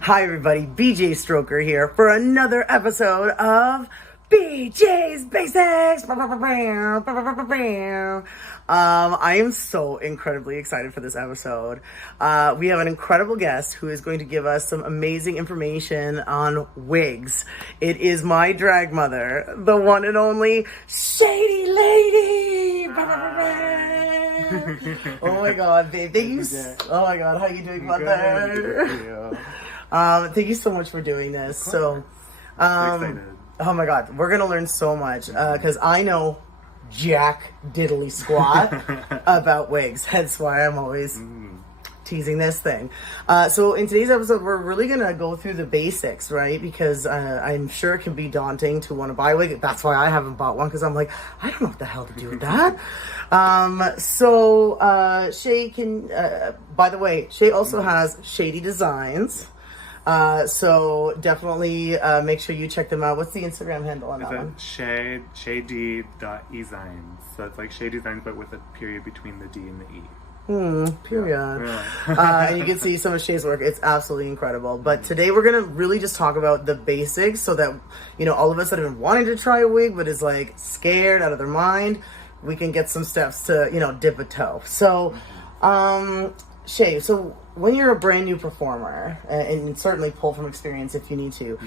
Hi everybody, BJ Stroker here for another episode of BJ's Basics. I am so incredibly excited for this episode. We have an incredible guest who is going to give us some amazing information on wigs. It is my drag mother, the one and only Shea D.Ladie. Oh my god, thank you. Oh my god, how are you doing, mother? Thank you so much for doing this. So, excited. Oh my god, we're gonna learn so much because I know jack diddly squat about wigs. Hence why I'm always teasing this thing. So in today's episode, we're really gonna go through the basics, right? Because I'm sure it can be daunting to want to buy a wig. That's why I haven't bought one, because I'm like, I don't know what the hell to do with that. Shea can. By the way, Shea also has Shady Designs. So definitely make sure you check them out. What's the Instagram handle on that one? Shea D.Designs. So it's like Shea Designs, but with a period between the D and the E. Period. Yeah. And you can see some of Shay's work. It's absolutely incredible. But today we're going to really just talk about the basics so that, you know, all of us that have been wanting to try a wig but is like scared out of their mind, we can get some steps to, you know, dip a toe. So, Shea, so when you're a brand new performer, and certainly pull from experience if you need to,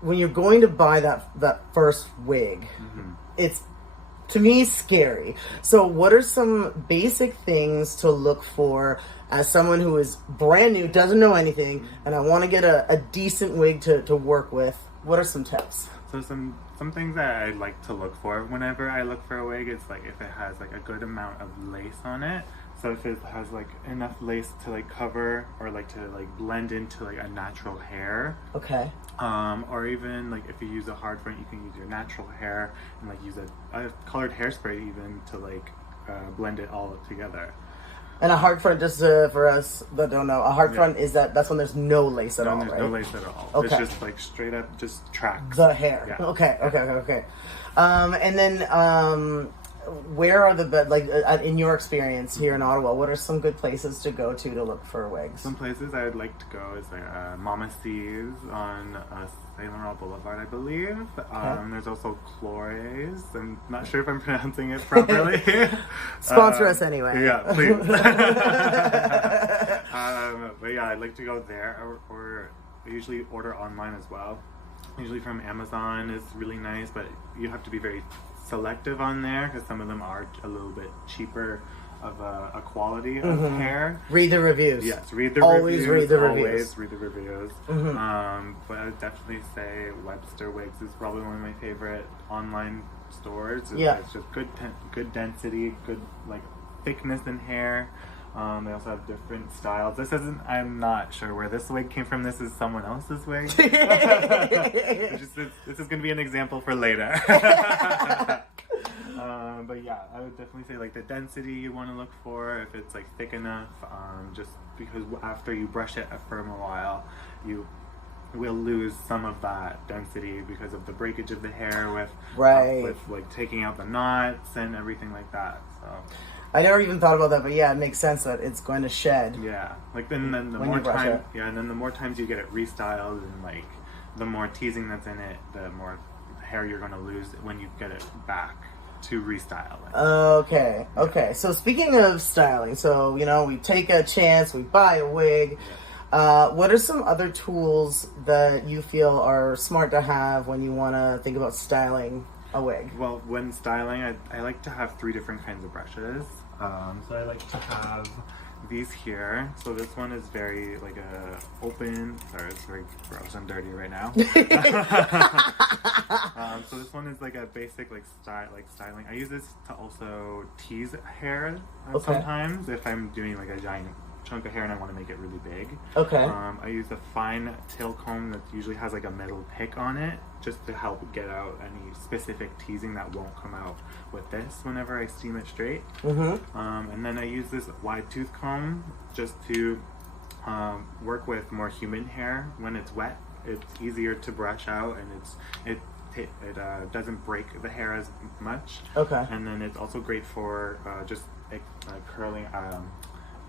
when you're going to buy that first wig, it's, to me, scary. So what are some basic things to look for as someone who is brand new, doesn't know anything, and I want to get a decent wig to work with? What are some tips? So some things that I like to look for whenever I look for a wig is like if it has like a good amount of lace on it. So if it has like enough lace to like cover or like to like blend into like a natural hair. Okay. Or even like if you use a hard front, you can use your natural hair and like use a colored hairspray even to like blend it all together. And a hard front, just for us that don't know, a hard front is that's when there's no lace at all, right? There's no lace at all. Okay. It's just like straight up just tracks. The hair. Yeah. Okay. And then where are the in your experience here in Ottawa, what are some good places to go to look for wigs? Some places I would like to go is like Mama C's on Saint Laurent Boulevard, I believe. There's also Chloe's. I'm not sure if I'm pronouncing it properly. Sponsor us anyway. Yeah, please. But yeah, I'd like to go there, or I usually order online as well. Usually from Amazon is really nice, but you have to be very selective on there because some of them are a little bit cheaper of a quality of hair. Read the reviews. Yes, read the Always reviews. read the Always reviews. read the reviews. But I would definitely say Webster Wigs is probably one of my favorite online stores. It's just good density, good like thickness in hair. They also have different styles. I'm not sure where this wig came from. This is someone else's wig. This is going to be an example for later. But yeah, I would definitely say like the density you want to look for, if it's like thick enough, just because after you brush it for a while, you will lose some of that density because of the breakage of the hair with like taking out the knots and everything like that. So I never even thought about that, but yeah, it makes sense that it's going to shed. Yeah, like then the more time, and then the more times you get it restyled, and like the more teasing that's in it, the more hair you're going to lose when you get it back to restyle it. Okay. So speaking of styling, so you know we take a chance, we buy a wig. What are some other tools that you feel are smart to have when you want to think about styling a wig? Well, when styling, I like to have 3 different kinds of brushes. So I like to have these here. So this one is very like a open. Sorry, it's very gross and dirty right now. So this one is like a basic styling. I use this to also tease hair sometimes if I'm doing like a giant chunk of hair and I want to make it really big. Okay. I use a fine tail comb that usually has like a metal pick on it just to help get out any specific teasing that won't come out with this whenever I steam it straight. And then I use this wide tooth comb just to work with more human hair. When it's wet, it's easier to brush out, and it doesn't break the hair as much. Okay. And then it's also great for just curling,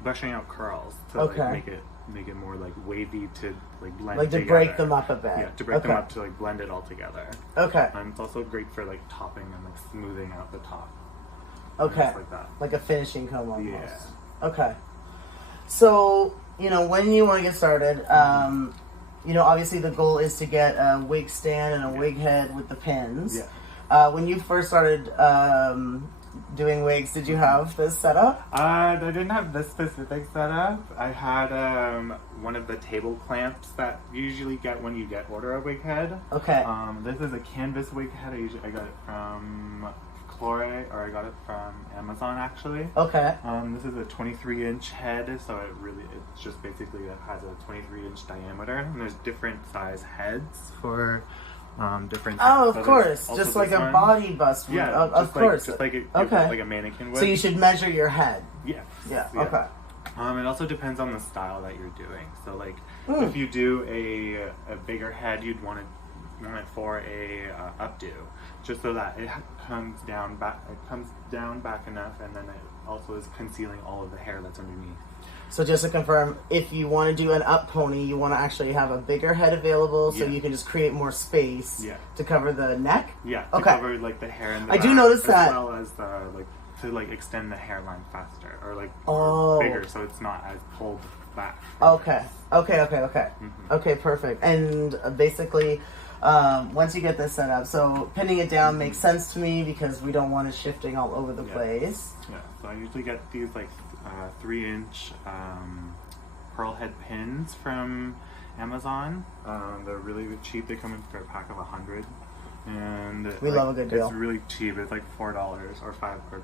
brushing out curls to like make it make it more like wavy to like blend like to together. break them up a bit. Yeah, to break them up to like blend it all together. Okay. And it's also great for like topping and like smoothing out the top. Okay. Like that. Like a finishing comb almost. Yeah. Okay. So, you know, when you want to get started, you know, obviously the goal is to get a wig stand and a wig head with the pins. Yeah. When you first started doing wigs, did you have this setup? I didn't have this specific setup. I had one of the table clamps that you usually get when you order a wig head. Okay. This is a canvas wig head. I got it from I got it from Amazon actually. Okay. This is a 23-inch head, so it's just basically it has a 23-inch diameter, and there's different size heads for different. Oh, of course, just like a body bust. Yeah, of course, just like a mannequin would. So you should measure your head. Yes. Yeah. Yeah. Okay. It also depends on the style that you're doing. So like, if you do a bigger head, you'd want it for a updo, just so that it comes down back. It comes down back enough, and then it also is concealing all of the hair that's underneath. So just to confirm, if you want to do an up pony, you want to actually have a bigger head available, so you can just create more space to cover the neck. Yeah. To cover like the hair in the I back, do notice that. As well as to like extend the hairline faster or like bigger, so it's not as pulled back. Okay. Okay, perfect. And basically, once you get this set up, so pinning it down makes sense to me because we don't want it shifting all over the place. Yeah. So I usually get these like 3-inch pearl head pins from Amazon. They're really cheap. They come in for a pack of 100, and we love a good deal. It's really cheap. It's like $4 or $5 or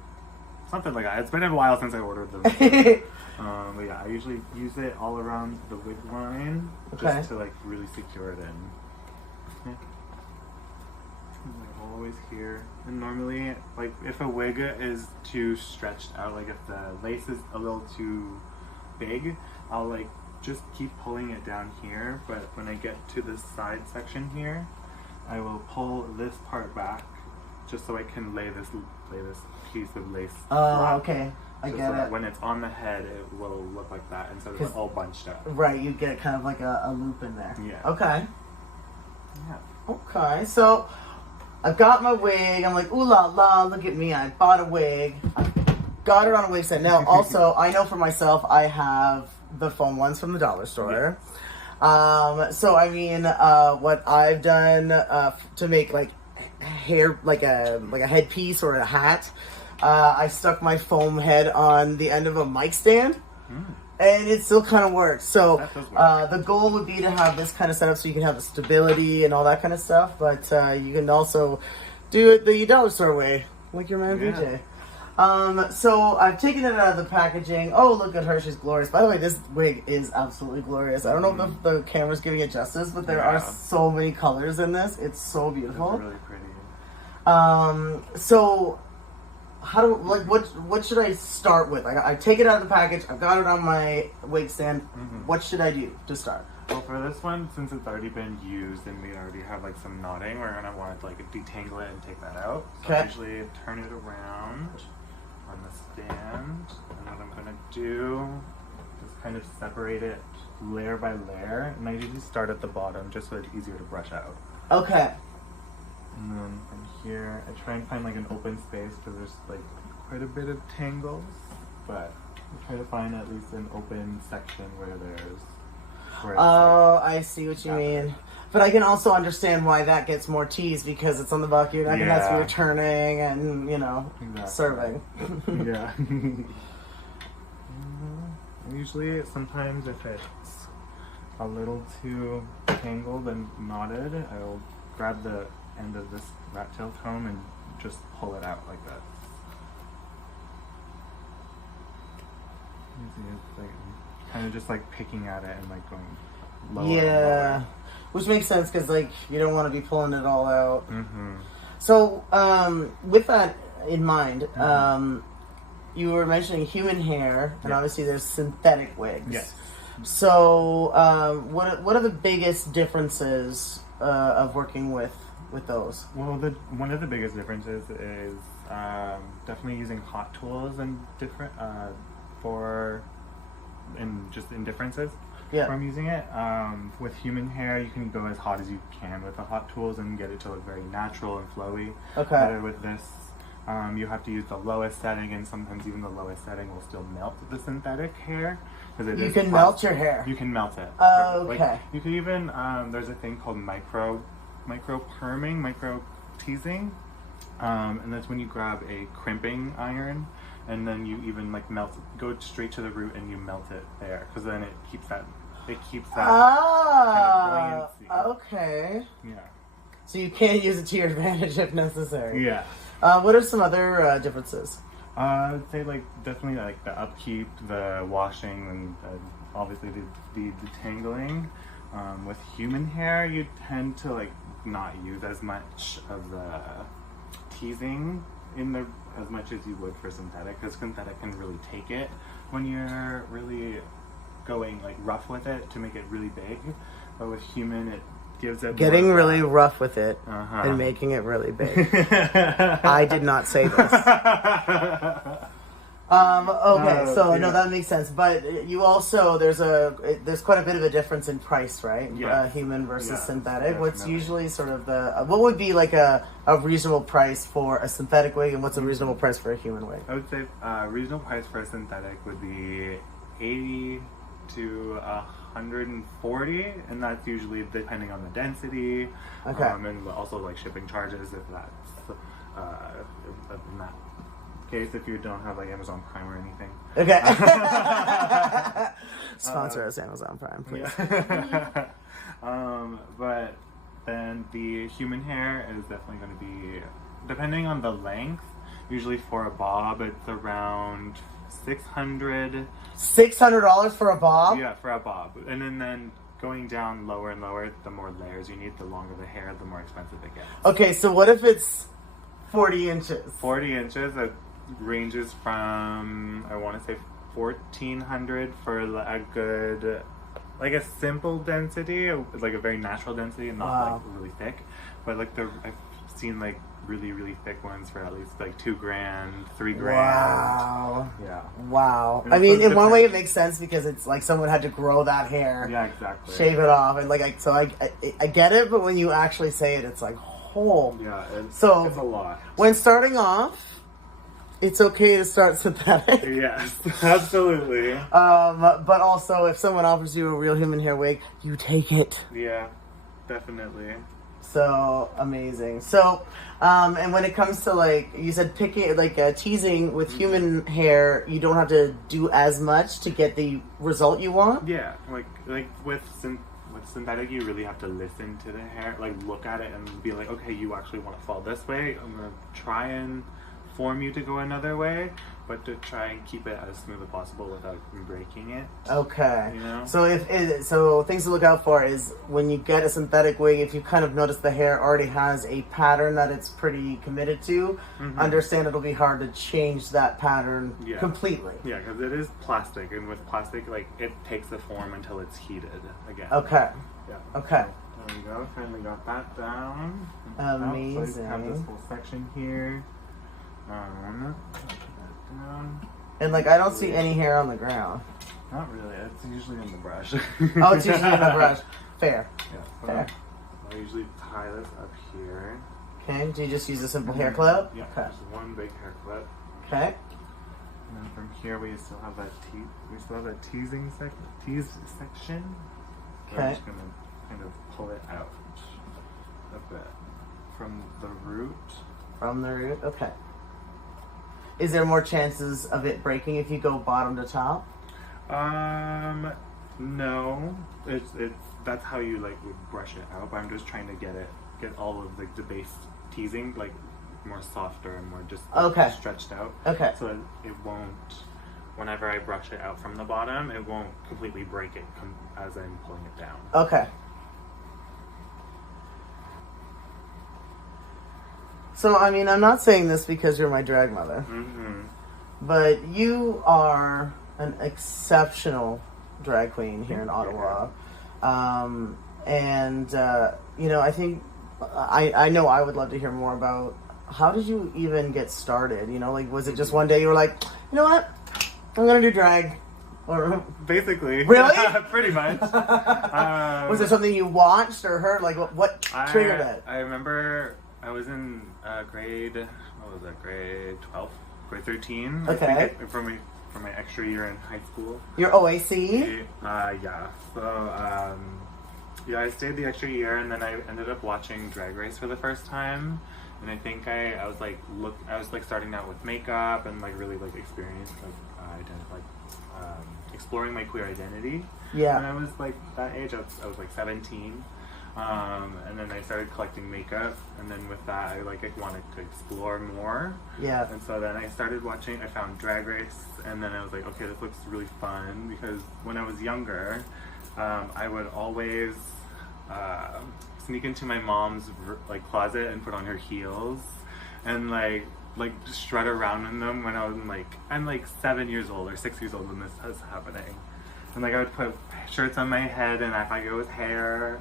something like that. It's been a while since I ordered them. But yeah, I usually use it all around the wig line just to like really secure it in. Yeah. Always here. And normally, like if a wig is too stretched out, like if the lace is a little too big, I'll like just keep pulling it down here. But when I get to this side section here, I will pull this part back just so I can lay this piece of lace flat. Okay. I get it. When it's on the head, it will look like that instead of all bunched up. Right, you get kind of like a loop in there. Yeah. Okay. Yeah. Okay, so I've got my wig. I'm like, ooh la la, look at me. I bought a wig. I got it on a wig set. Now, also, I know for myself, I have the foam ones from the dollar store. Yes. So, I mean, what I've done to make like hair, like a headpiece or a hat, I stuck my foam head on the end of a mic stand. And it still kind of works. So the goal would be to have this kind of setup so you can have the stability and all that kind of stuff. But you can also do it the dollar store way, like your man BJ. So I've taken it out of the packaging. Oh, look at her. She's glorious. By the way, this wig is absolutely glorious. I don't know if the camera's giving it justice, but there are so many colors in this. It's so beautiful. It's really pretty. So what should I start with? I take it out of the package. I've got it on my wig stand. What should I do to start? Well, for this one, since it's already been used and we already have like some knotting, we're gonna want to like detangle it and take that out. So I usually turn it around on the stand, and what I'm gonna do is kind of separate it layer by layer, and I usually start at the bottom just so it's easier to brush out. Okay. And then from here, I try and find like an open space because there's like quite a bit of tangles, but I try to find at least an open section where there's. I see what you mean. But I can also understand why that gets more teased because it's on the back of your neck and that's where you're turning and, you know, serving. Yeah. Usually, sometimes if it's a little too tangled and knotted, I'll grab the end of this rat tail comb and just pull it out like that. It's like kind of just like picking at it and like going lower. Yeah, and lower. Which makes sense because like you don't want to be pulling it all out. So with that in mind, you were mentioning human hair, and obviously there's synthetic wigs. Yes. So what are the biggest differences of working with those? Well, one of the biggest differences is definitely using hot tools and different in differences. Yeah. from using it. With human hair, you can go as hot as you can with the hot tools and get it to look very natural and flowy. Okay. Better with this, you have to use the lowest setting, and sometimes even the lowest setting will still melt the synthetic hair. You can melt your hair. You can melt it. Oh, okay. Like, you can even, there's a thing called micro perming, micro teasing. And that's when you grab a crimping iron, and then you even like go straight to the root and you melt it there, because then it keeps that kind of buoyancy. Okay. Yeah. So you can use it to your advantage if necessary. Yeah. What are some other differences? I'd say like definitely like the upkeep, the washing, and obviously the detangling. With human hair, you tend to like not use as much of the teasing as much as you would for synthetic, because synthetic can really take it when you're really going like rough with it to make it really big. But with human, it gives it getting really rough with it and making it really big. I did not say this. Okay, so no, that makes sense. But you also there's quite a bit of a difference in price, right? Yeah. Human versus synthetic. Definitely. What's usually sort of what would be like a reasonable price for a synthetic wig, and what's a reasonable price for a human wig? I would say a reasonable price for a synthetic would be $80 to $140, and that's usually depending on the density. Okay. And also like shipping charges if that's in that case, if you don't have like Amazon Prime or anything. Okay. Sponsor us, Amazon Prime, please. Yeah. But then the human hair is definitely going to be, depending on the length, usually for a bob it's around $600 for a bob? Yeah, for a bob. And then going down lower and lower, the more layers you need, the longer the hair, the more expensive it gets. Okay, so what if it's 40 inches? 40 inches, it ranges from, I want to say, $1,400 for a good, like a simple density, like a very natural density, and not like really thick. But like I've seen like really thick ones for at least like $2,000, $3,000. Wow. Yeah. Wow. I mean, in one way it makes sense because it's like someone had to grow that hair. Yeah, exactly. Shave it off, and like so I get it, but when you actually say it, it's like, oh. Yeah, it's a lot. When starting off, it's okay to start synthetic. Yes, absolutely. But also, if someone offers you a real human hair wig, you take it. Yeah, definitely. So amazing. So, and when it comes to like you said, picking like teasing with human hair, you don't have to do as much to get the result you want. Yeah, like with synthetic, you really have to listen to the hair, like look at it and be like, okay, you actually want to fall this way. I'm gonna try and form you to go another way, but to try and keep it as smooth as possible without breaking it. Okay. You know? So things to look out for is when you get a synthetic wig, if you kind of notice the hair already has a pattern that it's pretty committed to, understand it'll be hard to change that pattern completely. Yeah, because it is plastic, and with plastic, like it takes the form until it's heated again. Okay. Yeah. Okay. There we go. Finally got that down. Amazing. So I have this whole section here. Put that down. And like I don't see any hair on the ground. Not really. It's usually in the brush. Oh, it's usually in the brush. Fair. Yeah. Fair. I usually tie this up here. Okay. Do you just use a simple hair clip? Yeah. Okay. Just one big hair clip. Okay. And then from here we still have that teasing section. So Okay. I'm just gonna kind of pull it out a bit from the root. From the root. Okay. Is there more chances of it breaking if you go bottom to top? No. It's that's how you like would brush it out. But I'm just trying to get all of the base teasing like more softer and more just stretched out. Okay. So it won't. Whenever I brush it out from the bottom, it won't completely break it as I'm pulling it down. Okay. So, I mean, I'm not saying this because you're my drag mother, but you are an exceptional drag queen here in Ottawa. You know, I think, I know I would love to hear more about how did you even get started? You know, like, was it just one day you were like, you know what, I'm going to do drag, Or basically. Really? Pretty much. Was there something you watched or heard? Like, what triggered it? I remember I was in grade 12, grade 13. Okay. I think for my extra year in high school. Your OAC? Yeah. So, yeah, I stayed the extra year, and then I ended up watching Drag Race for the first time. And I think I was like starting out with makeup and like really like exploring my queer identity. Yeah. When I was like that age, I was like 17. And then I started collecting makeup, and then with that I wanted to explore more. Yeah. And so then I started watching, I found Drag Race, and then I was like, okay, this looks really fun, because when I was younger, I would always sneak into my mom's like closet and put on her heels and like just strut around in them when I'm like 7 years old or 6 years old when this was happening. And like I would put shirts on my head and act like it was hair.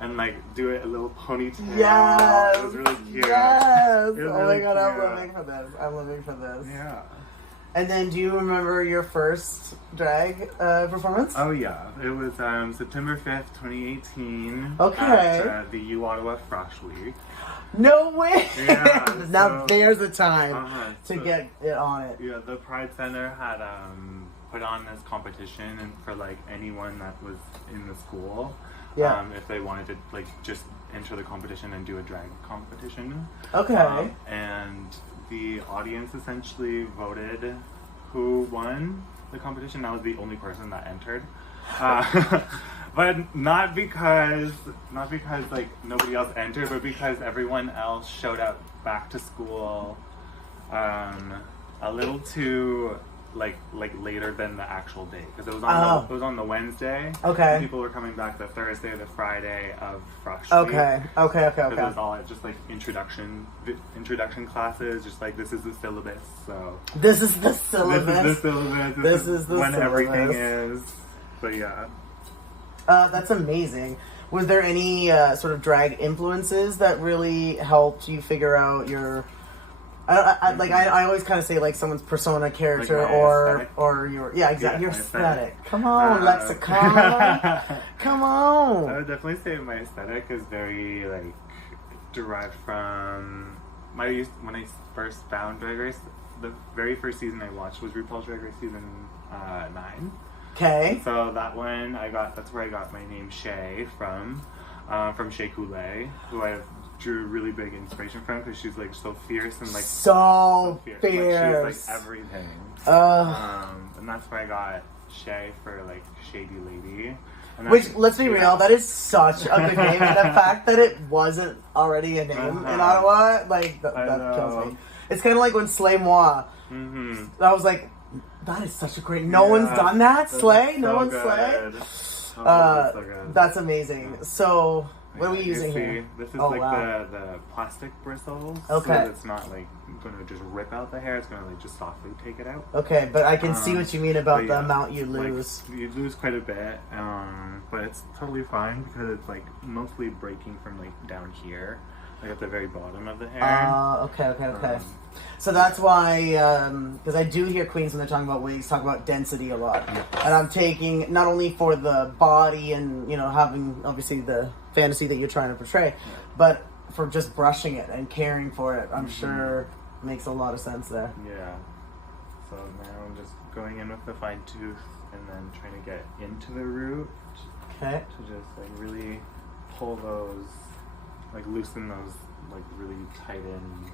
And like do it a little ponytail. Yes. It was really cute. Yes. Was oh really my god, cute. I'm living for this. Yeah. And then, do you remember your first drag performance? Oh yeah, it was September 5th, 2018. Okay. At the U Ottawa Frosh Week. No way. Yeah. Now there's the time to get it on it. Yeah, the Pride Center had put on this competition and for like anyone that was in the school. Yeah. If they wanted to like just enter the competition and do a drag competition. Okay. And the audience essentially voted who won the competition. That was the only person that entered. But not because like nobody else entered, but because everyone else showed up back to school a little too like later than the actual date, because it was on the Wednesday. Okay. People were coming back the Thursday, the Friday of Frosh Week. Okay. Because it was all just like introduction classes, just like this is the syllabus. So this is the syllabus. This is the when syllabus. Everything is. But yeah. That's amazing. Was there any sort of drag influences that really helped you figure out your? I always kind of say like someone's persona, character, like or your your aesthetic. Come on, lexicon. Come on. I would definitely say my aesthetic is very like derived from when I first found Drag Race. The very first season I watched was RuPaul's Drag Race season 9. Okay. So that one that's where I got my name Shea from Shea D.Ladie, who I drew really big inspiration from, because she's like so fierce and like so fierce. Like, she's like everything. And that's where I got Shea for like Shea D.Ladie. Which, let's be real, that is such a good name, and the fact that it wasn't already a name in Ottawa, like that kills me. It's kind of like when Slay Moi. I was like, that is such a great. No one's done that. Slay. No one's Slay. So that's amazing. So. What are we using here? This is the plastic bristles. Okay. So it's not like going to just rip out the hair. It's going to like just softly take it out. Okay, but I can see what you mean about the amount you lose. Like, you lose quite a bit, but it's totally fine because it's like mostly breaking from like down here, like at the very bottom of the hair. Okay. So that's why, because I do hear queens when they're talking about wigs talk about density a lot, and I'm taking not only for the body and having obviously the fantasy that you're trying to portray, but for just brushing it and caring for it. I'm sure makes a lot of sense there. Yeah. So now I'm just going in with the fine tooth and then trying to get into the root. Okay. To just like really pull those, like loosen those like really tight in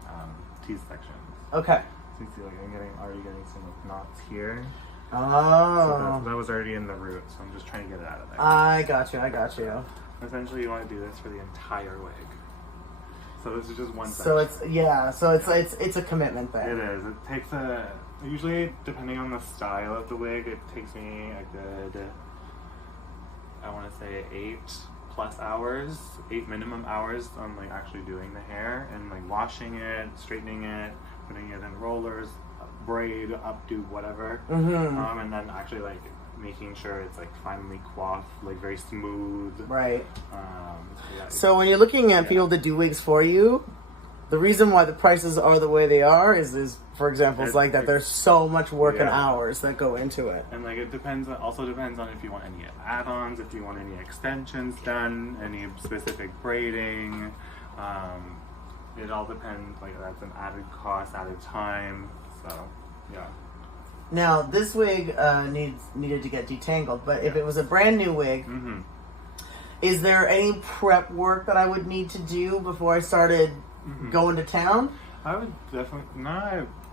teeth sections. Okay. So you see like I'm already getting some like knots here. Oh. So that was already in the root, so I'm just trying to get it out of there. I got you. Essentially, you want to do this for the entire wig. So this is just one section. So it's a commitment thing. It is. It takes usually depending on the style of the wig, it takes me a good, I want to say 8+ hours, 8 minimum hours on like actually doing the hair and like washing it, straightening it, putting it in rollers, braid, updo, whatever, and then actually like making sure it's like finely coiffed, like very smooth. Right. Yeah, so when you're looking at people that do wigs for you, the reason why the prices are the way they are is for example, it's like that there's so much work and hours that go into it. And like it also depends on if you want any add-ons, if you want any extensions done, any specific braiding. It all depends, like that's an added cost, added time. So yeah. Now this wig needed to get detangled, but if it was a brand new wig, is there any prep work that I would need to do before I started going to town? I would definitely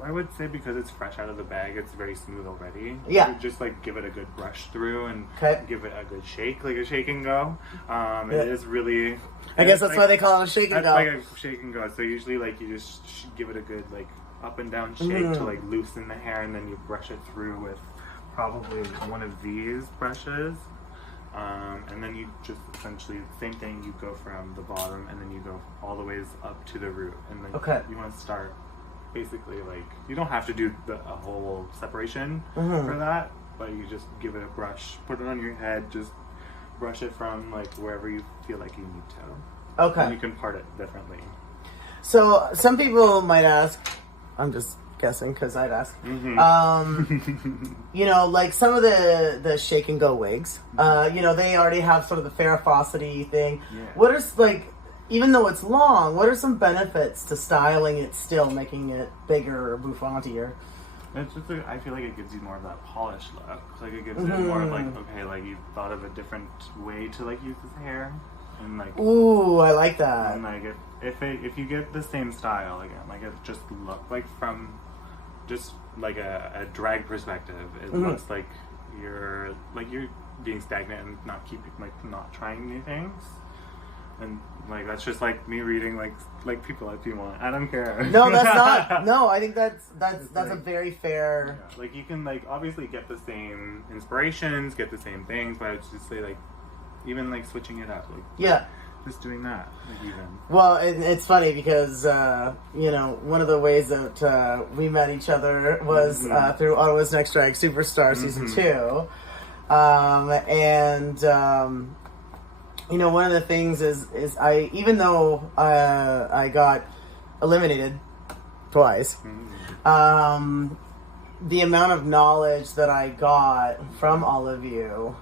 I would say because it's fresh out of the bag, it's very smooth already. Yeah. You would just like give it a good brush through and Okay. give it a good shake, like a shake and go. It is really. I guess that's why they call it a shake and go. That's like a shake and go. So usually, like you just give it a good like up and down shake to like loosen the hair, and then you brush it through with probably one of these brushes. And then you just essentially, same thing, you go from the bottom and then you go all the ways up to the root. And then you want to start basically like, you don't have to do a whole separation for that, but you just give it a brush, put it on your head, just brush it from like wherever you feel like you need to. Okay. And you can part it differently. So some people might ask, I'm just guessing because I'd ask, you know, like some of the shake and go wigs, you know, they already have sort of the farrafosity thing. Yeah. What is like, even though it's long, what are some benefits to styling it still, making it bigger or bouffantier? It's just I feel like it gives you more of that polished look. Like it gives it more of like, okay, like you thought of a different way to like use this hair, and like, ooh, I like that. And like if you get the same style again, like it just look like from just like a drag perspective, it looks like you're being stagnant and not trying new things. And like that's just like me reading like people if you want. I don't care. No, that's not. No, I think that's like, a very fair. Yeah, like you can like obviously get the same inspirations, get the same things, but I would just say like even like switching it up, like just doing that, like even. Well, it's funny because you know, one of the ways that we met each other was through Ottawa's Next Drag Superstar season 2, and. You know, one of the things is I, even though I got eliminated twice, the amount of knowledge that I got from all of you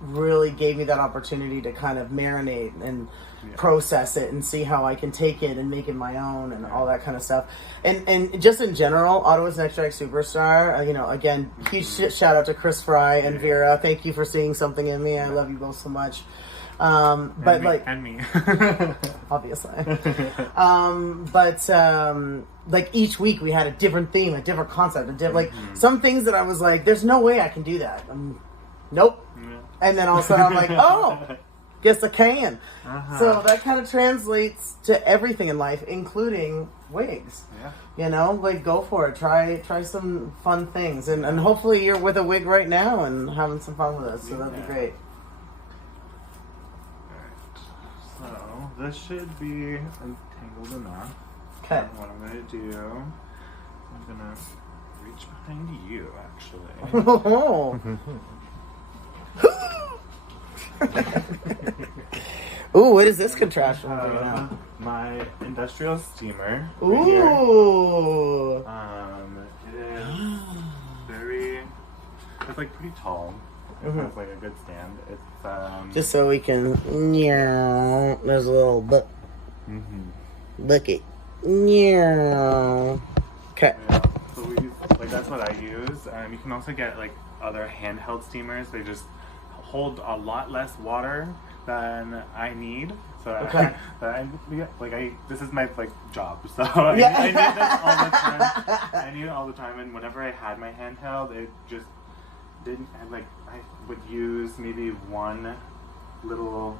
really gave me that opportunity to kind of marinate and process it and see how I can take it and make it my own and all that kind of stuff. And just in general, Ottawa's Next Drag Superstar, you know, again, huge shout out to Chris Fry and Vera. Thank you for seeing something in me. I love you both so much. But and me. Obviously. Like each week we had a different theme, a different concept, like some things that I was like, there's no way I can do that. Nope. And then all of a sudden I'm like, oh, guess I can. So that kind of translates to everything in life, including wigs. You know, like go for it. Try some fun things, and hopefully you're with a wig right now and having some fun with us. So that'd be great. So this should be entangled enough. Okay. What I'm gonna do, I'm gonna reach behind you actually. Ooh, what is this contraption? My industrial steamer. Ooh. It is very. It's like pretty tall. It has like a good stand. It's just so we can. Yeah, there's a little bucket. Yeah. Okay. Yeah, so we use, like that's what I use. You can also get like other handheld steamers. They just hold a lot less water than I need. So this is my like job. So I need this all the time. I need it all the time. And whenever I had my handheld, it just didn't like I would use maybe one little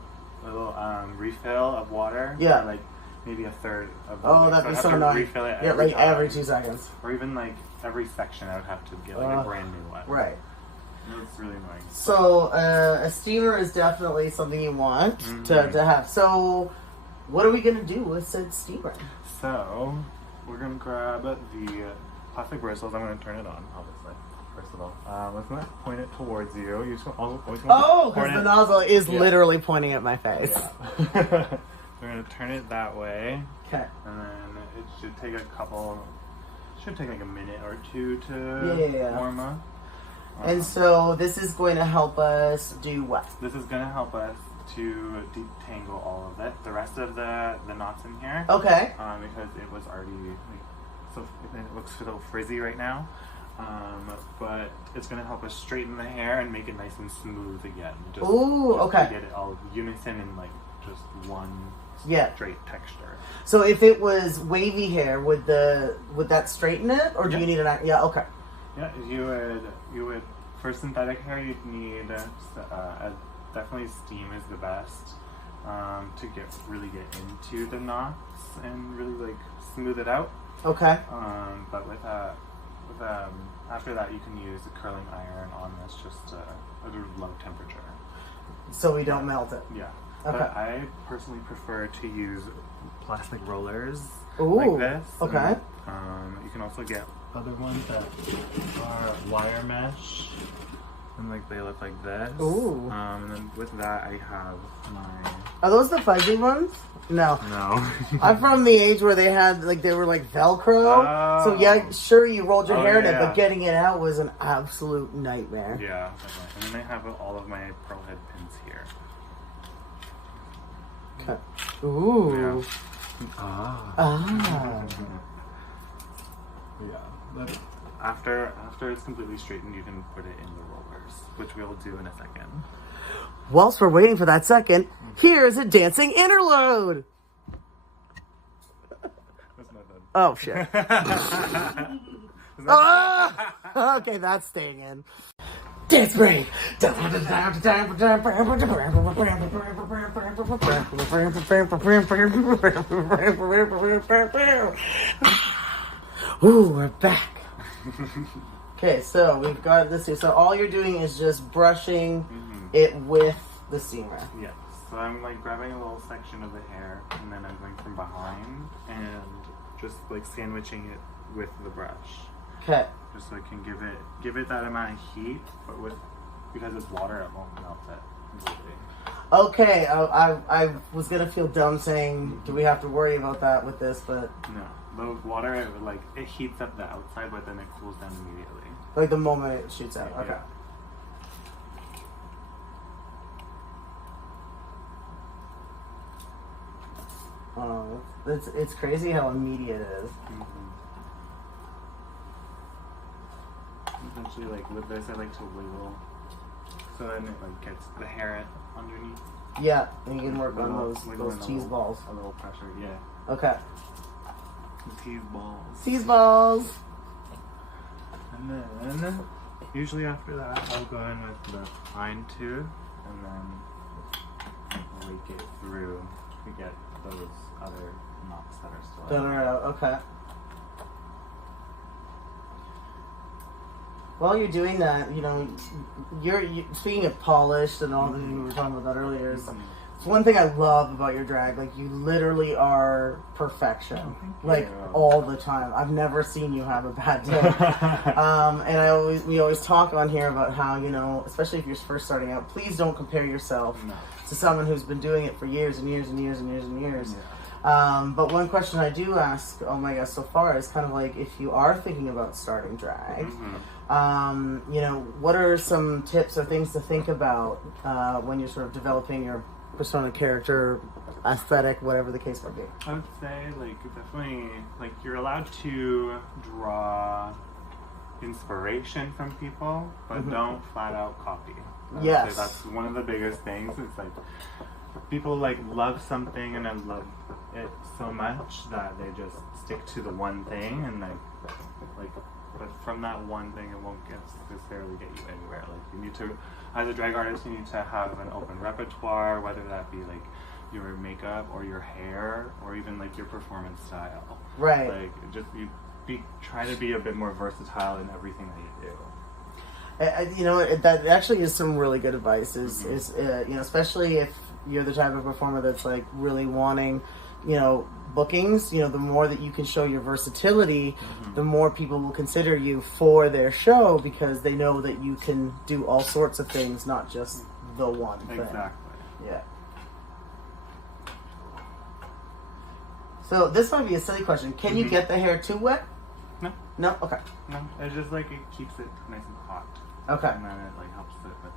refill of water. Yeah. Like maybe a third of the that'd be so annoying. Refill it like time. Every 2 seconds. Or even like every section I would have to get like a brand new one. Right. It's really annoying. So a steamer is definitely something you want to have. So what are we going to do with said steamer? So we're going to grab the plastic bristles. I'm going to turn it on, obviously. First of all, let's not point it towards you. You just always want because the nozzle is literally pointing at my face. Yeah. We're gonna turn it that way. Okay. And then it should take like a minute or two to warm up. And so this is going to help us do what? This is going to help us to detangle all of it. The rest of the knots in here. Okay. Because it was already, so it looks a little frizzy right now. But it's going to help us straighten the hair and make it nice and smooth again. Just to get it all unison and like just one straight texture. So if it was wavy hair, would that straighten it, or do you need an? Yeah. Okay. Yeah, you would for synthetic hair you'd need definitely steam is the best to really get into the knots and really like smooth it out. Okay. But with after that you can use a curling iron on this just at a low temperature. So we don't melt it. Yeah. Okay. But I personally prefer to use plastic rollers like this. Okay. And, you can also get other ones that are wire mesh, and like they look like this. Ooh. And then with that, I have my. Are those the fuzzy ones? No. No. I'm from the age where they had they were like Velcro. Oh. So yeah, sure you rolled your hair in it, but getting it out was an absolute nightmare. Yeah. And then I have all of my pearl head pins here. Okay. Ooh. Yeah. Ah. Yeah. But after it's completely straightened, you can put it in the rollers, which we'll do in a second. Whilst we're waiting for that second, here's a dancing interlude. That's not done. Oh shit. Okay, that's staying in. Dance break. Ooh, we're back. Okay, so we've got this here. So all you're doing is just brushing it with the steamer. Yes. So I'm like grabbing a little section of the hair, and then I'm going from behind and just like sandwiching it with the brush. Okay. Just so I can give it that amount of heat, but because it's water, it won't melt it completely. Okay, I was gonna feel dumb saying, do we have to worry about that with this, but no. The water, it heats up the outside, but then it cools down immediately. Like the moment it shoots out. Okay. Yeah. Oh, it's crazy how immediate it is. Essentially, like with this, I like to wiggle, so then it like gets the hair underneath. Yeah, and you can work on those cheese balls. A little pressure, yeah. Okay. Cheese balls. Cheese balls. And then usually after that, I'll go in with the fine tooth and then rake it through to get those other knots that are still out. Okay. While you're doing that, you're speaking of polished and all that we were talking about that earlier. It's one thing I love about your drag. Like, you literally are perfection. Like, all the time. I've never seen you have a bad day. And we always talk on here about how, especially if you're first starting out, please don't compare yourself to someone who's been doing it for years and years and years and years and years. Yeah. But one question I do ask, oh my gosh, so far is kind of like, if you are thinking about starting drag, what are some tips or things to think about when you're sort of developing your persona, character, aesthetic, whatever the case might be? I would say, definitely, you're allowed to draw inspiration from people, but don't flat out copy. Yes. That's one of the biggest things. It's like, people love something and then love it so much that they just stick to the one thing, and but from that one thing, it won't necessarily get you anywhere. You need to, as a drag artist, you need to have an open repertoire, whether that be your makeup or your hair or even your performance style. Right. Try to be a bit more versatile in everything that you do. That actually is some really good advice. Is especially if you're the type of performer that's really wanting, bookings, the more that you can show your versatility, the more people will consider you for their show, because they know that you can do all sorts of things, not just the one thing. Exactly. Yeah. So this might be a silly question. Can you get the hair too wet? No. No? Okay. No, it's just like it keeps it nice and hot. Okay. And then it like helps it with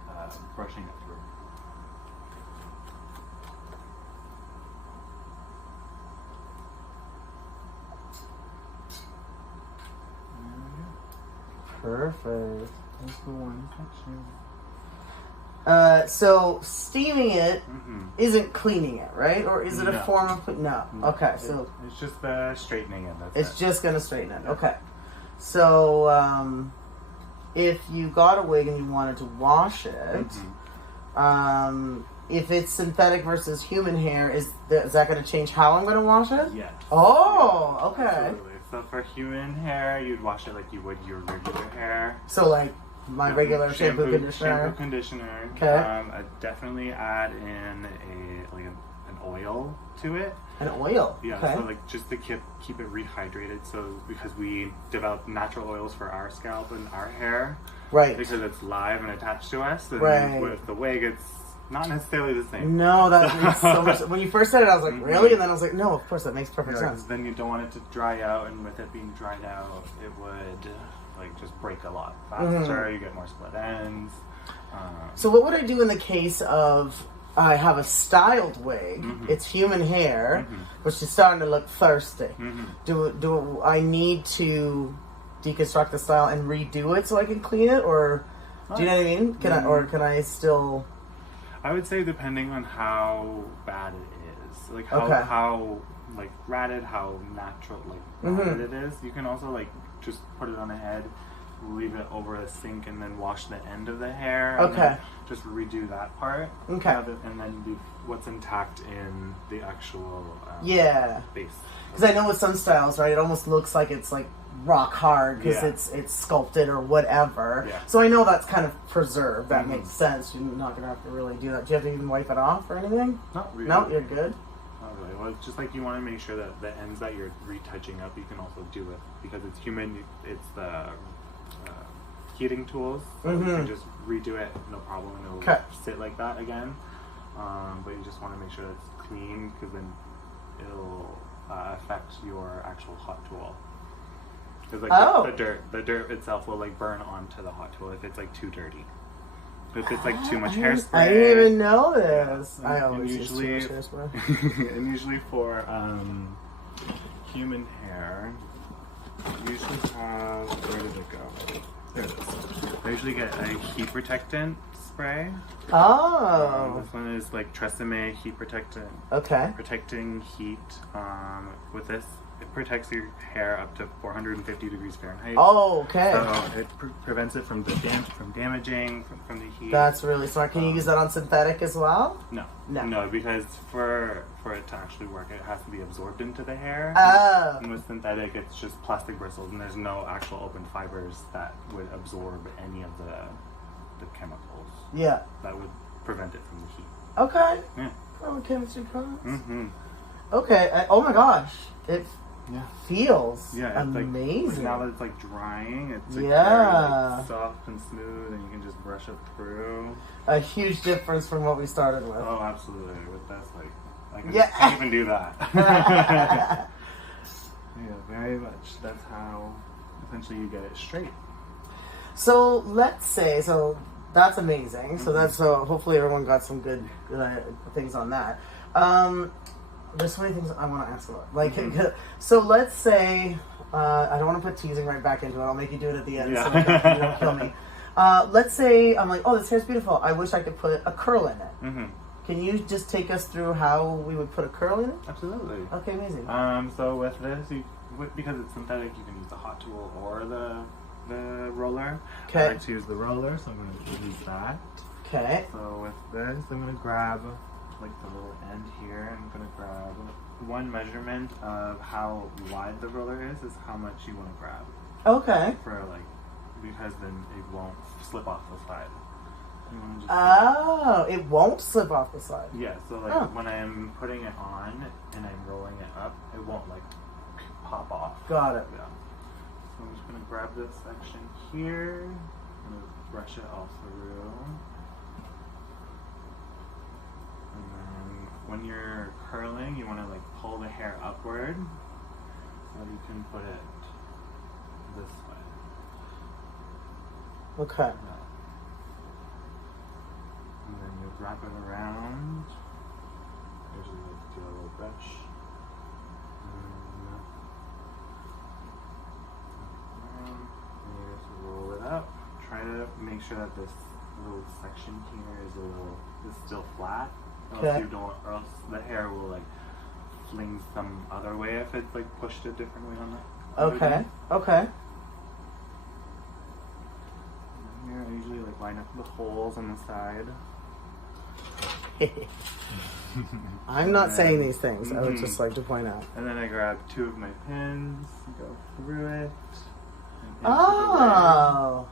brushing it through. Perfect. That's the one section. So steaming it isn't cleaning it, right? Or is it a form of no? Okay, so it's just straightening it. It's just gonna straighten it. Okay. So if you got a wig and you wanted to wash it, if it's synthetic versus human hair, is that going to change how I'm going to wash it? Yes. Oh, okay. Absolutely. So for human hair, you'd wash it like you would your regular hair. So like my regular shampoo conditioner. Shampoo conditioner. Okay. I'd definitely add in an oil to it. An oil. Yeah. Okay. So like just to keep it rehydrated. So because we develop natural oils for our scalp and our hair. Right. Because it's live and attached to us. And right. with the wig, it's not necessarily the same. No, that makes so much. When you first said it, I was like, really? And then I was like, no, of course, that makes perfect sense. Then you don't want it to dry out, and with it being dried out, it would like just break a lot faster. You get more split ends. So what would I do in the case of I have a styled wig? It's human hair, which is starting to look thirsty. Do I need to deconstruct the style and redo it so I can clean it, or do you know what I mean? Can I still? I would say depending on how bad it is, like how like ratted, how natural, like ratted it is. You can also like just put it on the head, leave it over a sink, and then wash the end of the hair. And then just redo that part. Okay. And then leave what's intact in the actual base. Because I know with some styles, right, it almost looks like it's like rock hard because it's sculpted or whatever. Yeah. So I know that's kind of preserved. That makes sense. You're not going to have to really do that. Do you have to even wipe it off or anything? Not really. No, you're good? Not really. Well, it's just like you want to make sure that the ends that you're retouching up, you can also do it. Because it's human, it's the heating tools. So you can just redo it, no problem. And it'll sit like that again. But you just want to make sure that it's clean because then it'll affect your actual hot tool. Because like the dirt itself will like burn onto the hot tool if it's like too dirty. If it's like too much hairspray. I didn't even know this. Yeah. I always use too much hairspray. And usually for human hair, I usually have, where did it go? There it is. I usually get a heat protectant spray. Oh. This one is like Tresemme heat protectant. Okay. Protecting heat. With this, it protects your hair up to 450 degrees Fahrenheit. Oh, okay. So it prevents it from damaging from the heat. That's really smart. Can you use that on synthetic as well? No, because for it to actually work, it has to be absorbed into the hair. Oh. And with synthetic, it's just plastic bristles, and there's no actual open fibers that would absorb any of the chemicals. Yeah. That would prevent it from the heat. Okay. Yeah. Oh, chemistry class. Okay. Oh my gosh. It feels amazing. Like now that it's like drying, it's like very soft and smooth, and you can just brush it through. A huge difference from what we started with. Oh, absolutely. With this, like, I can't even do that. Very much. That's how essentially you get it straight. So let's say, that's amazing. So that's hopefully everyone got some good things on that. There's so many things I want to ask about. Like, so let's say I don't want to put teasing right back into it. I'll make you do it at the end so you don't kill me. Let's say I'm like, oh, this hair's beautiful. I wish I could put a curl in it. Can you just take us through how we would put a curl in it? Absolutely. Okay, amazing. So with this, because it's synthetic, you can use the hot tool or the roller. Okay. I like to use the roller, so I'm going to use that. Okay. So with this, I'm going to grab like the little end here. I'm going to grab one measurement of how wide the roller is how much you want to grab. Okay. For like, because then it won't slip off the side. It won't slip off the side. Yeah, so like when I'm putting it on and I'm rolling it up, it won't like pop off. Got it. Yeah. So I'm just going to grab this section here. I'm going to brush it all through. And then when you're curling, you want to like pull the hair upward so you can put it this way. Okay. And then you wrap it around. Usually like do a little brush. And you just roll it up. Try to make sure that this little section here is still flat. Or else you don't, or else the hair will like fling some other way if it's like pushed a different way on the. Okay. Okay. Here I usually like line up the holes on the side. I'm not saying these things. I would just like to point out. And then I grab 2 of my pins, go through it. Oh.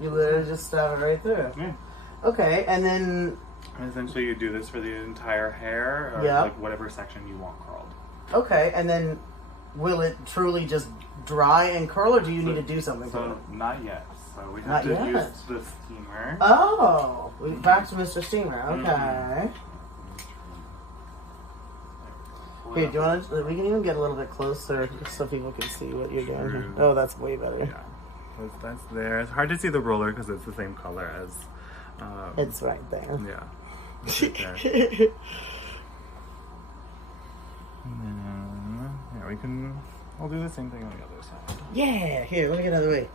You literally just stab it right through. Yeah. Okay, and then. And essentially, you do this for the entire hair, or like whatever section you want curled. Okay, and then will it truly just dry and curl, or do you need to do something to it? Not yet. So we have to use the steamer. Oh, back to Mr. Steamer. Okay. Here, do you want to? We can even get a little bit closer so people can see what you're doing here. Oh, that's way better. Yeah, that's there. It's hard to see the roller because it's the same color as. It's right there. Yeah. Yeah, we can. I'll do the same thing on the other side. Yeah. Here, let me get out of the way.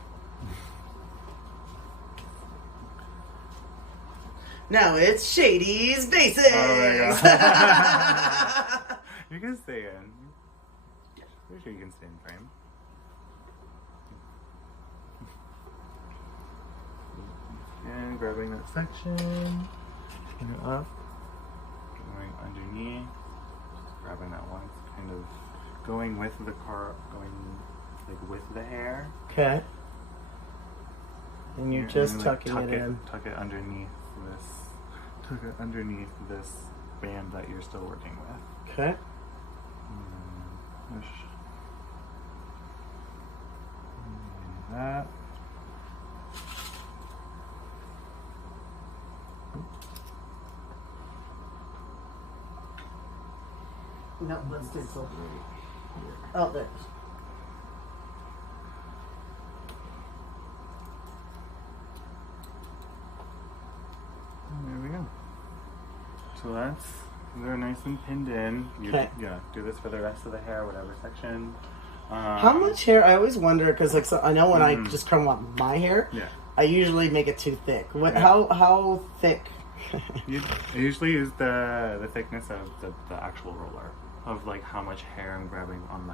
Now it's Shady's Basics. Oh my God. You can stay in. Pretty sure you can stay in frame. And grabbing that section, putting it up, going underneath, just grabbing that one, it's kind of going with the going like with the hair. Okay. And you're just tucking it in. Tuck it underneath this. Tuck it underneath this band that you're still working with. Okay. Push. That. No, let's do so. Oh, there. There we go. So they're nice and pinned in. Okay. Yeah, do this for the rest of the hair, whatever section. How much hair? I always wonder because, like, so I know when I just comb out my hair, I usually make it too thick. What? Yeah. How thick? I usually use the thickness of the actual roller of like how much hair I'm grabbing on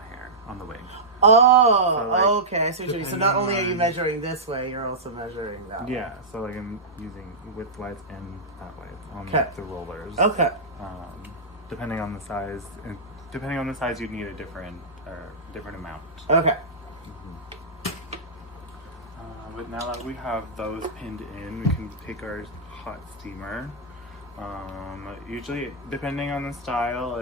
the wig. Oh, so, like, okay. So not only are you measuring this way, you're also measuring that way. Yeah. So like I'm using width-wise and that way on the rollers. Okay. Depending on the size, you'd need a different amount. Okay. But now that we have those pinned in, we can take our hot steamer. Usually, depending on the style,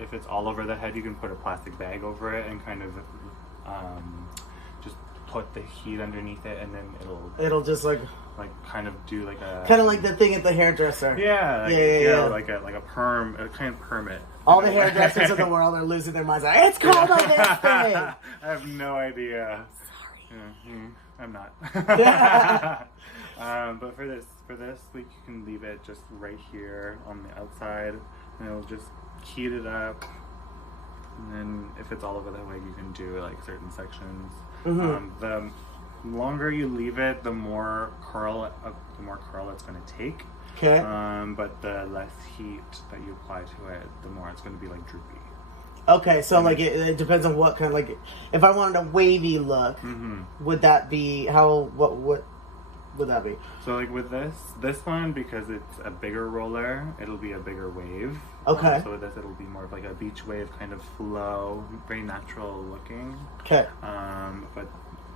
if it's all over the head, you can put a plastic bag over it and kind of just put the heat underneath it, and then it'll just like kind of do like a kind of like the thing at the hairdresser. Yeah, yeah. Like a perm, a kind of permit. All the hairdressers in the world are losing their minds. Like, it's called like this thing. I have no idea. Sorry. I'm not. But for this, like, you can leave it just right here on the outside, and it'll just heat it up. And then if it's all over the wig, you can do like certain sections. The longer you leave it, the more curl it's going to take. Okay. But the less heat that you apply to it, the more it's going to be like droopy. Okay, so like it depends on what kind of, like, if I wanted a wavy look, would that be what would that be? So like with this one, because it's a bigger roller, it'll be a bigger wave. Okay. So with this, it'll be more of like a beach wave kind of flow, very natural looking. Okay. But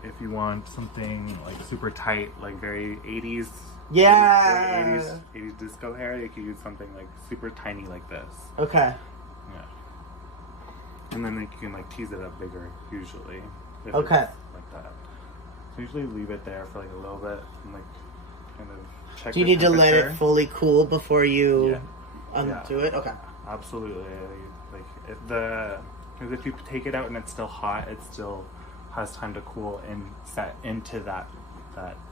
if you want something like super tight, like very 80s, yeah, 80s disco hair, you could use something like super tiny like this. Okay. Yeah. And then you can like tease it up bigger usually. Okay. Like that. So usually leave it there for like a little bit and like kind of check. Do you need to let it fully cool before you? Undo it? Okay. Absolutely. Because if you take it out and it's still hot, it still has time to cool and set into that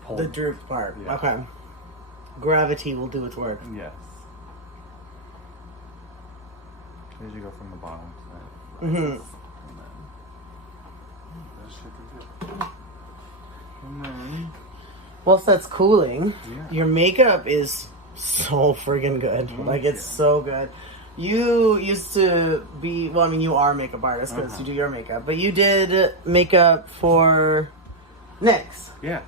pole. The drooped part. Yeah. Okay. Gravity will do its work. Yes. As you go from the bottom side. Mm-hmm. And then, whilst that's cooling, yeah. your makeup is so friggin' good. Like, it's so good. You used to be, well, I mean, you are a makeup artist because you do your makeup, but you did makeup for NYX. Yeah.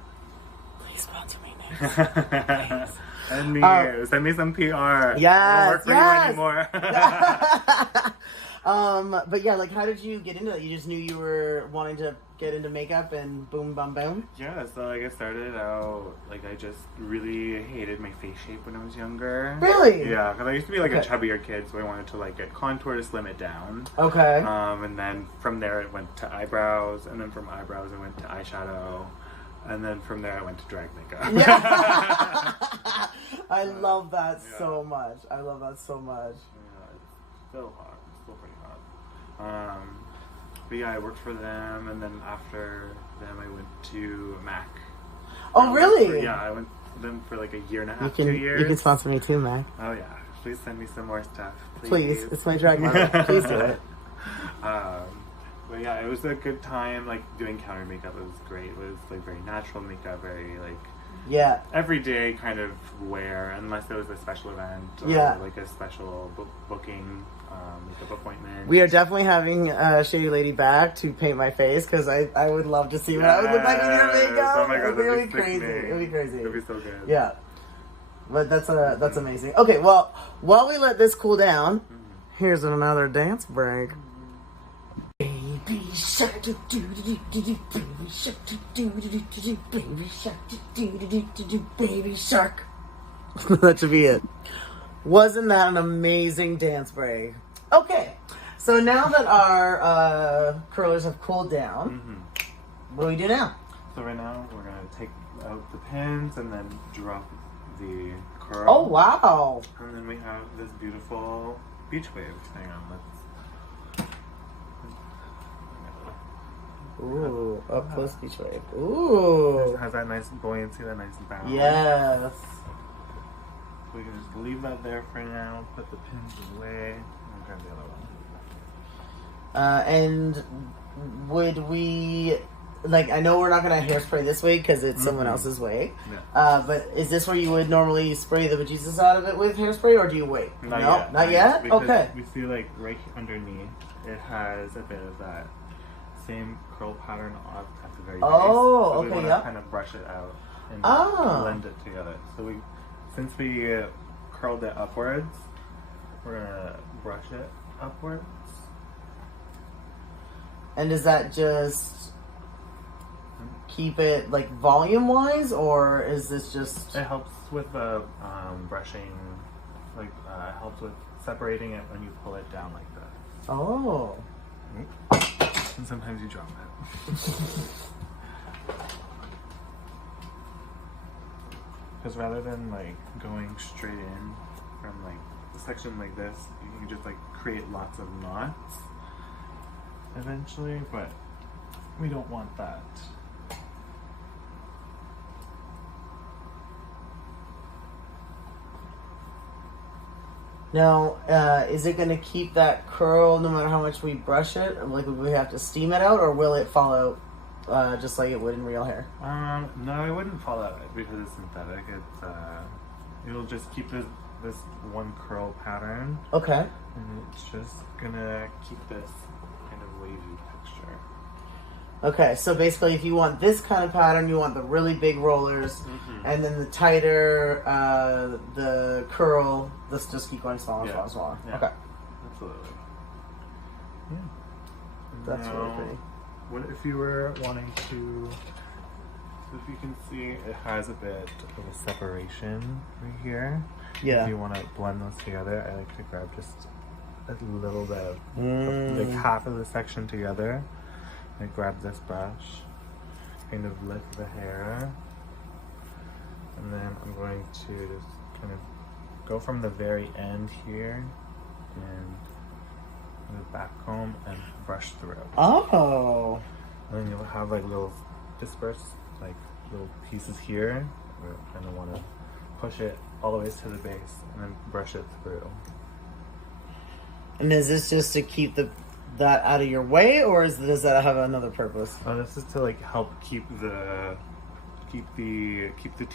Please sponsor me, NYX. Please. And send me some PR. Yes, I don't work for you anymore. But yeah, like, how did you get into it? You just knew you were wanting to get into makeup and boom, bum, boom? Yeah, so like I started out, like I just really hated my face shape when I was younger. Really? Yeah, because I used to be like a chubbier kid, so I wanted to like get contour to slim it down. Okay. And then from there it went to eyebrows, and then from eyebrows I went to eyeshadow. And then from there I went to drag makeup. Yeah. I love that so much. I love that so much. Yeah, it's still hot. It's still pretty hot. But yeah, I worked for them, and then after them I went to MAC. Oh, really? Yeah, I went to them for like a year and a half, 2 years. You can sponsor me too, Mac. Oh yeah. Please send me some more stuff. Please. It's my drag model. Please do it. But yeah, it was a good time, like, doing counter makeup. It was great. It was, like, very natural makeup, very, like, everyday kind of wear, unless there was a special event or, like, a special booking, makeup appointment. We are definitely having Shea D.Ladie back to paint my face, because I would love to see what I would look like in your makeup. Oh my God, it would be crazy. It would be crazy. It would be so good. Yeah. But that's amazing. Okay, well, while we let this cool down, here's another dance break. Baby shark, do do do do do, baby shark, do do do do do, baby shark, do do do do do, baby shark. That should be it. Wasn't that an amazing dance break? Okay, so now that our curlers have cooled down, what do we do now? So right now we're gonna take out the pins and then drop the curl. Oh wow! And then we have this beautiful beach wave. Hang on, let's. Ooh, up close beach wave. Ooh. It has that nice buoyancy, that nice bounce. Yes. So we can just leave that there for now, put the pins away, and grab the other one. And would we, like, I know we're not going to hairspray this wig because it's someone else's wig. Yeah. But is this where you would normally spray the bejesus out of it with hairspray, or do you wait? Not yet. Not yet? Because okay. We see, like, right underneath, it has a bit of that same curl pattern at the very base. Oh, so okay, we want to kind of brush it out and blend it together. So since we curled it upwards, we're gonna brush it upwards. And does that just keep it like volume wise, or is this just? It helps with the brushing, like it helps with separating it when you pull it down like this. Oh. And sometimes you drop it. Because rather than like going straight in from like a section like this, you can just like create lots of knots eventually, but we don't want that. Now, is it going to keep that curl no matter how much we brush it? Like, would we have to steam it out, or will it fall out just like it would in real hair? No, it wouldn't fall out because it's synthetic. It'll just keep this one curl pattern. Okay. And it's just gonna keep this kind of wavy texture. Okay, so basically if you want this kind of pattern, you want the really big rollers, and then the tighter, the curl, let's just keep going smaller, smaller, smaller. Yeah. Okay. Absolutely. Yeah. That's really pretty. What if you were wanting to, so if you can see, it has a bit of a separation right here. Yeah. If you want to blend those together, I like to grab just a little bit of, like half of the section together. I grab this brush, kind of lift the hair, and then I'm going to just kind of go from the very end here and the back comb and brush through. Oh. And then you'll have like little dispersed like little pieces here. We're gonna want to push it all the way to the base and then brush it through. And is this just to keep that out of your way, or does that have another purpose? This is to like help keep the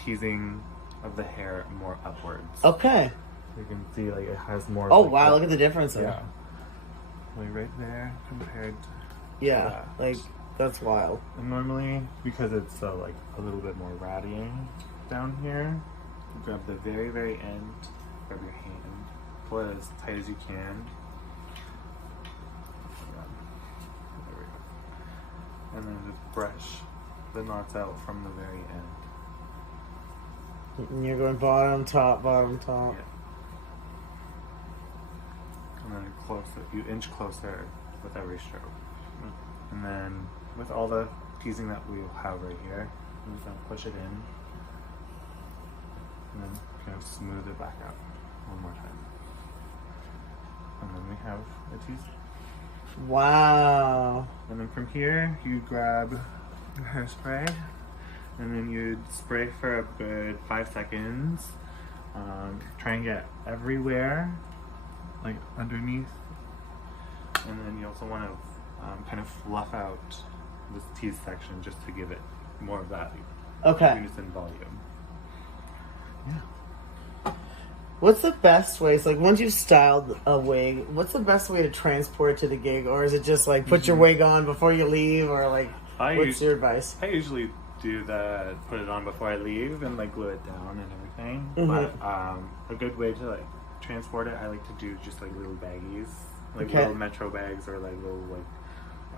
teasing of the hair more upwards. Okay. You can see like it has more. Oh like, wow! Look at the difference there. Yeah. Like right there compared to yeah, that. like that's wild. And normally, because it's like a little bit more ratty down here, you grab the very, very end, grab your hand, pull it as tight as you can. Yeah. There we go. And then just brush the knots out from the very end. And you're going bottom, top, bottom, top. Yeah. And then you inch closer with every stroke. And then with all the teasing that we have right here, I'm just gonna push it in and then kind of smooth it back out one more time. And then we have a tease. Wow. And then from here, you grab your hairspray and then you'd spray for a good 5 seconds. Try and get everywhere, like underneath. And then you also want to kind of fluff out this tease section just to give it more of that unison volume. Yeah. What's the best way? So like once you've styled a wig, what's the best way to transport it to the gig? Or is it just like put your wig on before you leave, or like what's your advice? I usually do that, put it on before I leave and like glue it down and everything. But a good way to like transport it, I like to do just like little baggies, like little Metro bags or like little like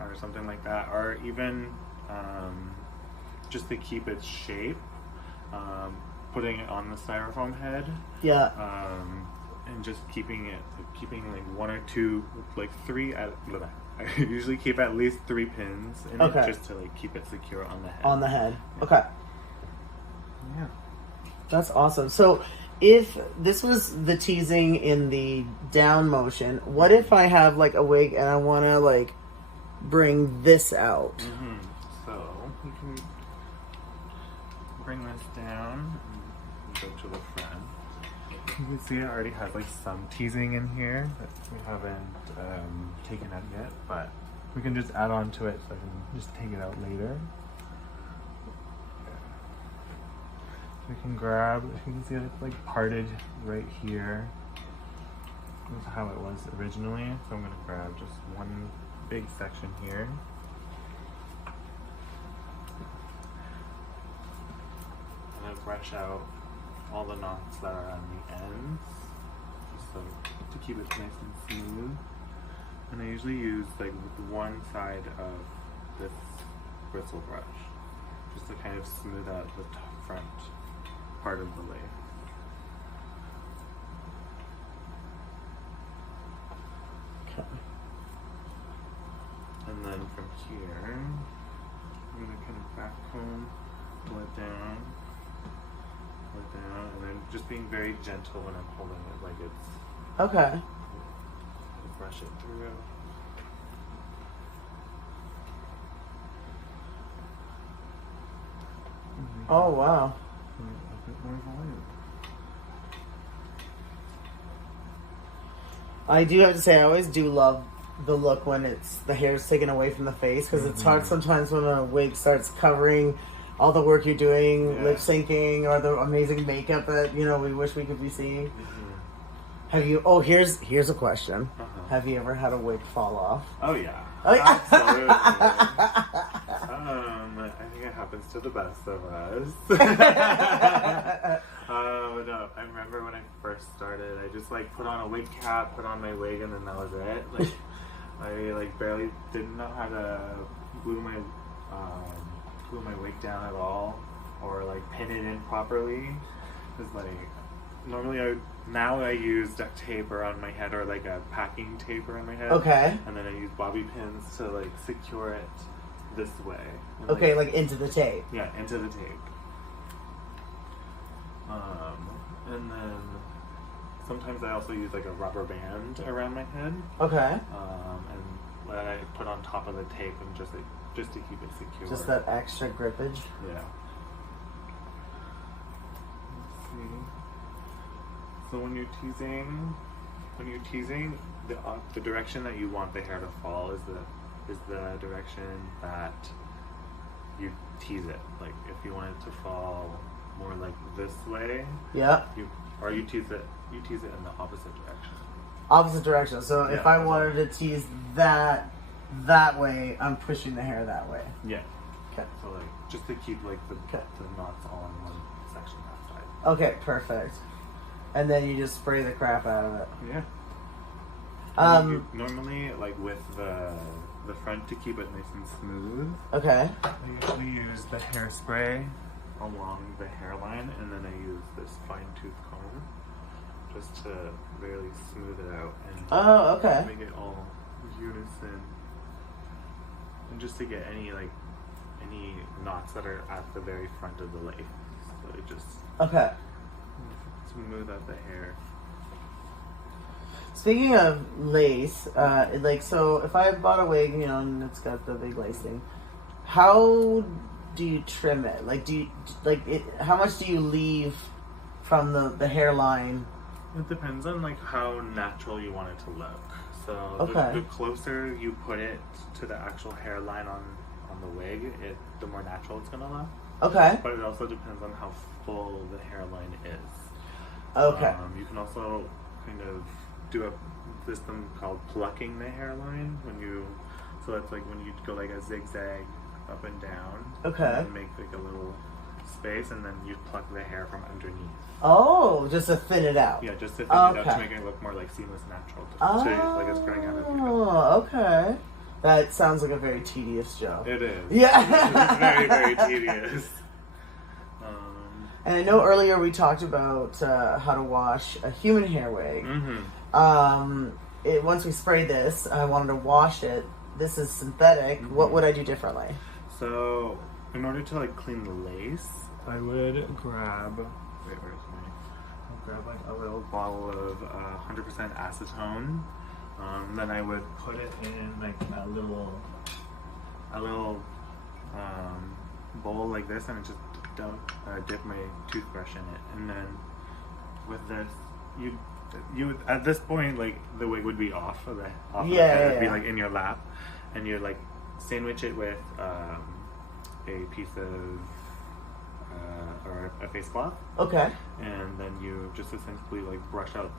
or something like that, or even just to keep its shape, putting it on the styrofoam head. Yeah. And just keeping like one or two, like three. I usually keep at least 3 pins in it just to like keep it secure on the head. On the head. Yeah. Okay. Yeah. That's awesome. So if this was the teasing in the down motion, what if I have like a wig and I want to like bring this out? So you can bring this down and go to the front. You can see it already has like some teasing in here that we haven't taken out yet, but we can just add on to it so I can just take it out later. We can grab, if you can see it's like parted right here. This is how it was originally, so I'm going to grab just one big section here. And then brush out all the knots that are on the ends, just so to keep it nice and smooth. And I usually use like one side of this bristle brush, just to kind of smooth out the front part of the lace. Okay. And then from here, I'm going to kind of back comb, pull it down, and then just being very gentle when I'm holding it, like it's... Okay. Brush it through. Oh, wow. A bit more volume. I do have to say, I always do love the look when the hair is taken away from the face, because it's hard sometimes when a wig starts covering all the work you're doing, lip syncing, or the amazing makeup that we wish we could be seeing. Have you? Oh, here's a question. Have you ever had a wig fall off? Oh yeah. Oh, yeah. Absolutely. I think it happens to the best of us. No, I remember when I first started, I just like put on a wig cap, put on my wig, and then that was it. Like I like barely didn't know how to glue my wig down at all, or like pin it in properly. Cause like normally now I use duct tape around my head, or like a packing tape around my head. Okay. And then I use bobby pins to like secure it this way. And, okay, like into the tape. Yeah, into the tape. And then sometimes I also use like a rubber band around my head. Okay. And that I put on top of the tape and just to keep it secure. Just that extra grippage. Yeah. Let's see. So when you're teasing, the direction that you want the hair to fall is the direction that you tease it. Like if you want it to fall more like this way, yeah, you tease it in the opposite direction. Opposite direction. So if I wanted to tease that way, I'm pushing the hair that way. Yeah. Okay. So like just to keep like the knots all in one section that side. Okay, perfect. And then you just spray the crap out of it. Yeah. Normally, like with the front to keep it nice and smooth. Okay. I usually use the hairspray along the hairline, and then I use this fine tooth comb just to really smooth it out and make it all unison, and just to get any knots that are at the very front of the lace. So it just smooth out the hair. Speaking of lace, so if I bought a wig, and it's got the big lace thing, how do you trim it? How much do you leave from the hairline? It depends on how natural you want it to look. So the closer you put it to the actual hairline on the wig, the more natural it's gonna look. Okay. But it also depends on how full the hairline is. Okay. You can also kind of do a system called plucking the hairline so that's like when you go like a zigzag up and down. Okay. And make like a little space, and then you pluck the hair from underneath. Oh, just to thin it out. Yeah, just to thin it out to make it look more like seamless, natural. Like it's growing out of you. Oh, okay. That sounds like a very tedious job. It is. Yeah. It's very, very tedious. And I know earlier we talked about how to wash a human hair wig. Mm-hmm. Once we sprayed this, I wanted to wash it. This is synthetic. Mm-hmm. What would I do differently? So, in order to clean the lace, I would grab like a little bottle of 100% acetone. Then I would put it in like a little bowl like this, and just dip my toothbrush in it. And then with this, you would, at this point, like the wig would be off of the head. It'd be like in your lap, and you'd like sandwich it with a piece of or a face cloth. Okay. And then you just essentially like brush out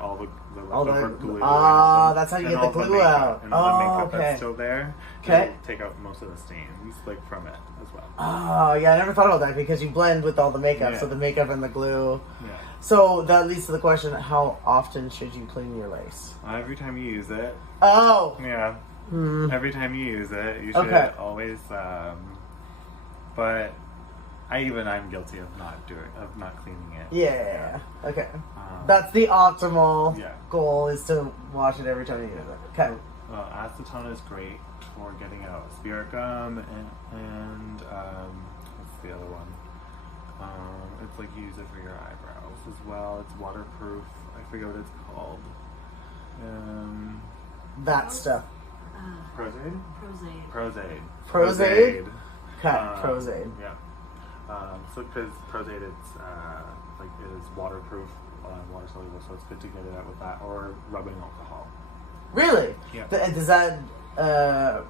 all the leftover glue. That's how you get the glue out. And all the makeup that's still there. Okay. Take out most of the stains from it as well. Oh yeah, I never thought about that because you blend with all the makeup, so the makeup and the glue. Yeah. So that leads to the question: how often should you clean your lace? Every time you use it. Oh. Yeah. Every time you use it, you should always. But I'm guilty of not cleaning it. Yeah. Okay. That's the optimal goal, is to wash it every time you use it. Okay. Acetone is great for getting out spirit gum and what's the other one? It's like you use it for your eyebrows as well. It's waterproof. I forget what it's called. That stuff. Prozade. Okay. Prozade. Yeah. So because Prozade, it is waterproof, water soluble, so it's good to get it out with that, or rubbing alcohol. Really? Yeah. Does that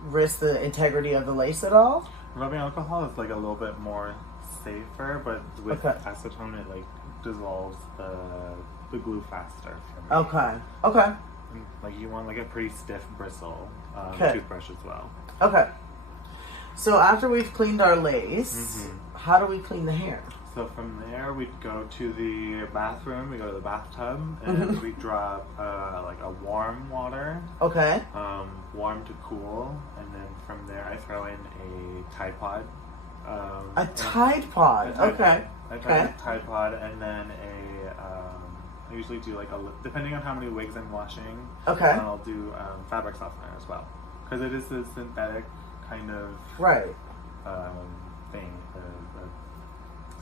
risk the integrity of the lace at all? Rubbing alcohol is like a little bit more safer, but with acetone, it dissolves the glue faster. Okay. Okay. And, you want a pretty stiff bristle toothbrush as well. Okay. So after we've cleaned our lace, how do we clean the hair? So from there, we'd go to the bathroom. We go to the bathtub, and we drop a warm water. Okay. Warm to cool, and then from there, I throw in a Tide Pod. A Tide Pod. Okay. I throw in a Tide Pod, and then I usually do depending on how many wigs I'm washing. Okay. I'll do fabric softener as well, because it is a synthetic kind of thing.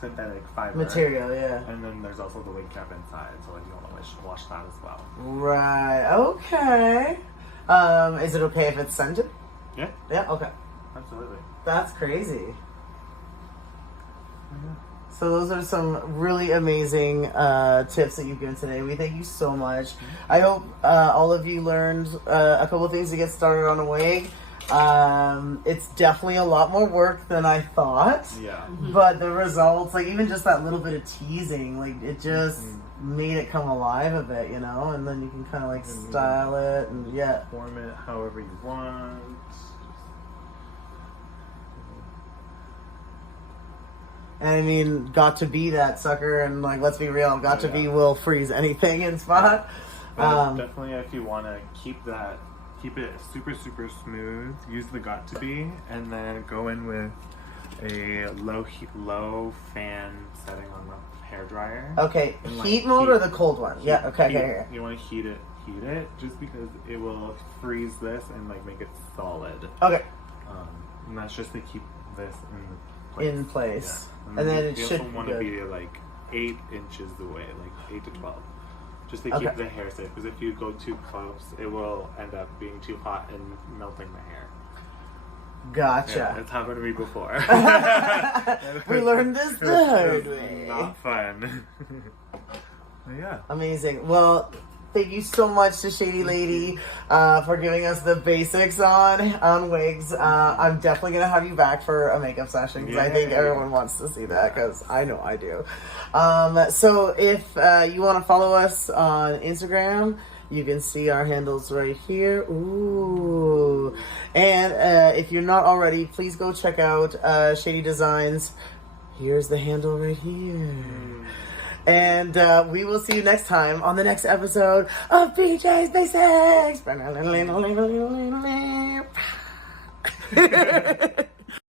synthetic fiber material, yeah. And then there's also the wig cap inside, so like you don't want to wash that as well. Right. Okay. Is it okay if it's scented? Yeah. Yeah. Okay. Absolutely. That's crazy. So those are some really amazing tips that you've given today. We thank you so much. I hope all of you learned a couple of things to get started on a wig. It's definitely a lot more work than I thought. Yeah. But the results, like even just that little bit of teasing, like it just made it come alive a bit, you know? And then you can kind of like style it and yeah. Form it however you want. And I mean, got to be that sucker, and like, let's be real, got to be will freeze anything in spot. Definitely, if you want to keep it super smooth, use the got to be, and then go in with a low fan setting on the hair dryer. Okay, heat mode or the cold one? Yeah. Okay. You want to heat it just because it will freeze this and like make it solid. Okay. And that's just to keep this in place. Yeah. And then you also want to be like 8 inches away, like 8 to 12, just to keep the hair safe. Because if you go too close, it will end up being too hot and melting the hair. Gotcha. Yeah, it's happened to me before. We learned this the hard way. Not fun. Yeah. Amazing. Well, thank you so much to Shea D.Ladie for giving us the basics on wigs. I'm definitely going to have you back for a makeup session because I think everyone wants to see that because I know I do. So if you want to follow us on Instagram, you can see our handles right here. Ooh. And if you're not already, please go check out Shady Designs. Here's the handle right here. And we will see you next time on the next episode of BJ's Basics.